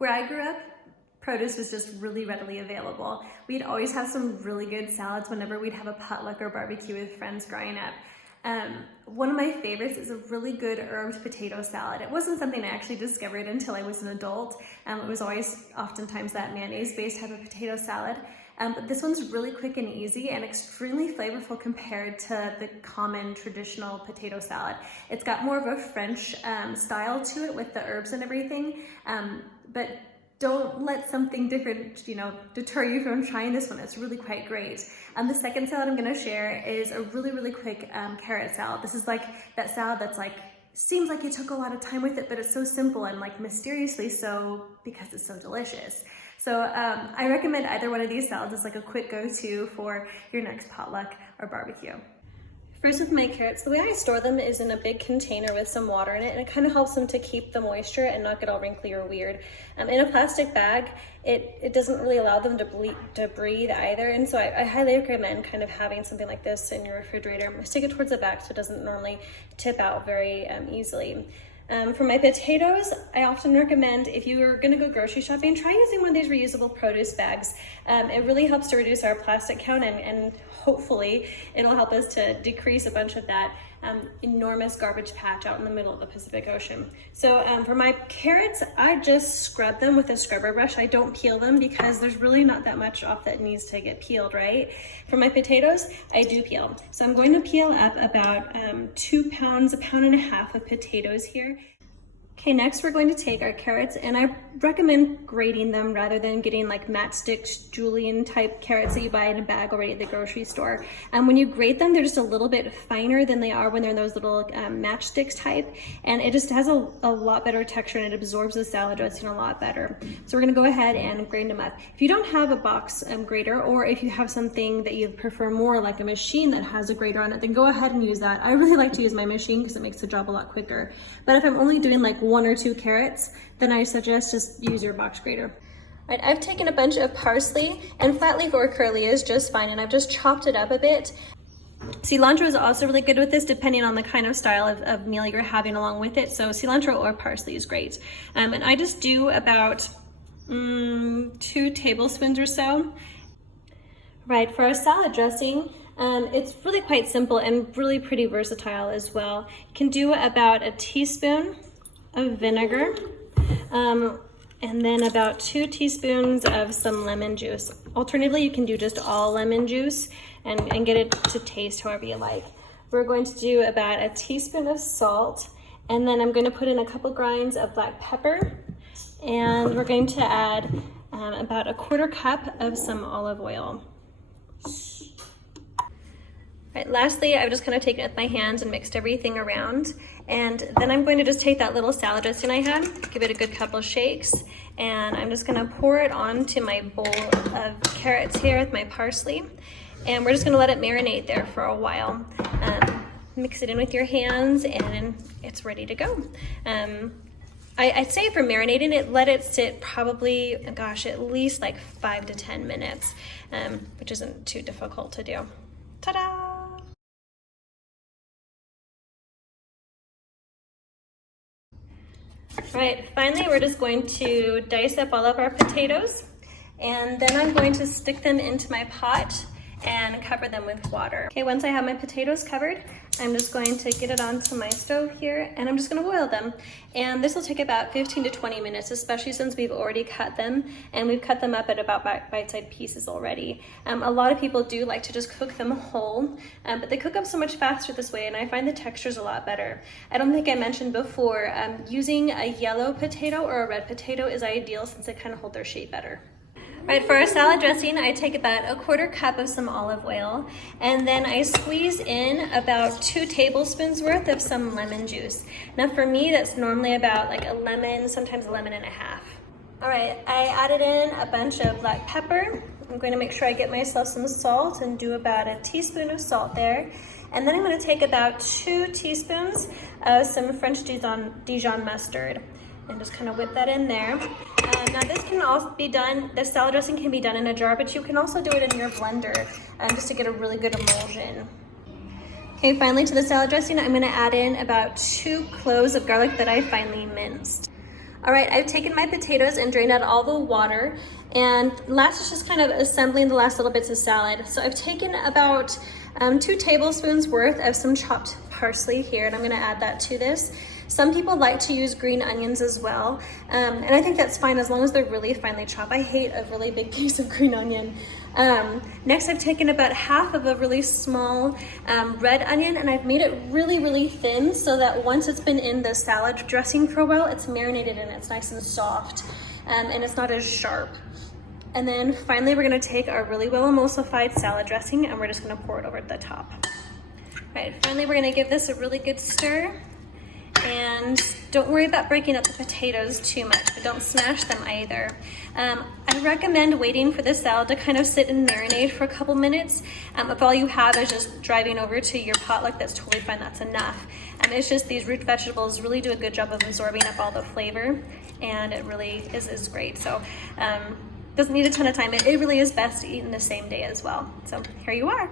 Where I grew up, produce was just really readily available. We'd always have some really good salads whenever we'd have a potluck or barbecue with friends growing up. One of my favorites is a really good herbed potato salad. It wasn't something I actually discovered until I was an adult. It was always oftentimes that mayonnaise-based type of potato salad. But this one's really quick and easy and extremely flavorful compared to the common traditional potato salad. It's got more of a French style to it with the herbs and everything, but don't let something different, deter you from trying this one. It's really quite great. The second salad I'm gonna share is a really quick carrot salad. This is like that salad that's like, seems like you took a lot of time with it, but it's so simple and like mysteriously so because it's so delicious. So I recommend either one of these salads as like a quick go-to for your next potluck or barbecue. First with my carrots, the way I store them is in a big container with some water in it, and it kind of helps them to keep the moisture and not get all wrinkly or weird. In a plastic bag, it doesn't really allow them to breathe either, and so I highly recommend kind of having something like this in your refrigerator. Stick it towards the back so it doesn't normally tip out very easily. For my potatoes, I often recommend if you're gonna go grocery shopping, try using one of these reusable produce bags. It really helps to reduce our plastic count and hopefully it'll help us to decrease a bunch of that enormous garbage patch out in the middle of the Pacific Ocean. So for my carrots, I just scrub them with a scrubber brush. I don't peel them because there's really not that much off that needs to get peeled, right? For my potatoes, I do peel. So I'm going to peel up about 2 pounds, 1.5 pounds of potatoes here. Okay, next we're going to take our carrots, and I recommend grating them rather than getting like matchsticks, julienne type carrots that you buy in a bag already at the grocery store. When you grate them, they're just a little bit finer than they are when they're in those little matchsticks type, and it just has a lot better texture and it absorbs the salad dressing a lot better. So we're gonna go ahead and grate them up. If you don't have a box grater, or if you have something that you prefer more like a machine that has a grater on it, then go ahead and use that. I really like to use my machine because it makes the job a lot quicker. But if I'm only doing like 1 or 2 carrots, then I suggest just use your box grater. All right, I've taken a bunch of parsley, and flat leaf or curly is just fine, and I've just chopped it up a bit. Cilantro is also really good with this depending on the kind of style of meal you're having along with it, so cilantro or parsley is great. And I just do about 2 tablespoons or so. Right, for our salad dressing, it's really quite simple and really pretty versatile as well. You can do about a teaspoon of vinegar, and then about 2 teaspoons of some lemon juice. Alternatively, you can do just all lemon juice and get it to taste however you like. We're going to do about a teaspoon of salt, and then I'm going to put in a couple grinds of black pepper, and we're going to add about a 1/4 cup of some olive oil. Right, lastly, I've just kind of taken it with my hands and mixed everything around. And then I'm going to just take that little salad dressing I had, give it a good couple shakes, and I'm just gonna pour it onto my bowl of carrots here with my parsley. And we're just gonna let it marinate there for a while. Mix it in with your hands and it's ready to go. I'd say for marinating it, let it sit probably, gosh, at least like 5 to 10 minutes, which isn't too difficult to do. Ta-da! Right, finally we're just going to dice up all of our potatoes, and then I'm going to stick them into my pot and cover them with water. Okay, once I have my potatoes covered, I'm just going to get it onto my stove here, and I'm just gonna boil them. And this will take about 15 to 20 minutes, especially since we've already cut them, and we've cut them up at about bite-sized pieces already. A lot of people do like to just cook them whole, but they cook up so much faster this way, and I find the texture's a lot better. I don't think I mentioned before, using a yellow potato or a red potato is ideal since they kind of hold their shape better. Right, for our salad dressing, I take about a 1/4 cup of some olive oil, and then I squeeze in about 2 tablespoons worth of some lemon juice. Now for me, that's normally about like a lemon, sometimes a lemon and a half. All right, I added in a bunch of black pepper. I'm going to make sure I get myself some salt and do about a teaspoon of salt there. And then I'm going to take about 2 teaspoons of some French Dijon mustard and just kind of whip that in there. Now this can also be done, the salad dressing can be done in a jar, but you can also do it in your blender just to get a really good emulsion. Okay, finally to the salad dressing, I'm gonna add in about 2 cloves of garlic that I finely minced. All right, I've taken my potatoes and drained out all the water, and last is just kind of assembling the last little bits of salad. So I've taken about 2 tablespoons worth of some chopped parsley here, and I'm gonna add that to this. Some people like to use green onions as well, and I think that's fine as long as they're really finely chopped. I hate a really big piece of green onion. Next, I've taken about half of a really small red onion, and I've made it really thin so that once it's been in the salad dressing for a while, it's marinated and it's nice and soft, and it's not as sharp. And then finally, we're gonna take our really well emulsified salad dressing and we're just gonna pour it over the top. All right, finally, we're gonna give this a really good stir. And don't worry about breaking up the potatoes too much, but don't smash them either. I recommend waiting for the salad to kind of sit and marinate for a couple minutes. If all you have is just driving over to your potluck, that's totally fine, that's enough. It's just these root vegetables really do a good job of absorbing up all the flavor, and it really is great. So doesn't need a ton of time. It really is best to eat in the same day as well. So here you are.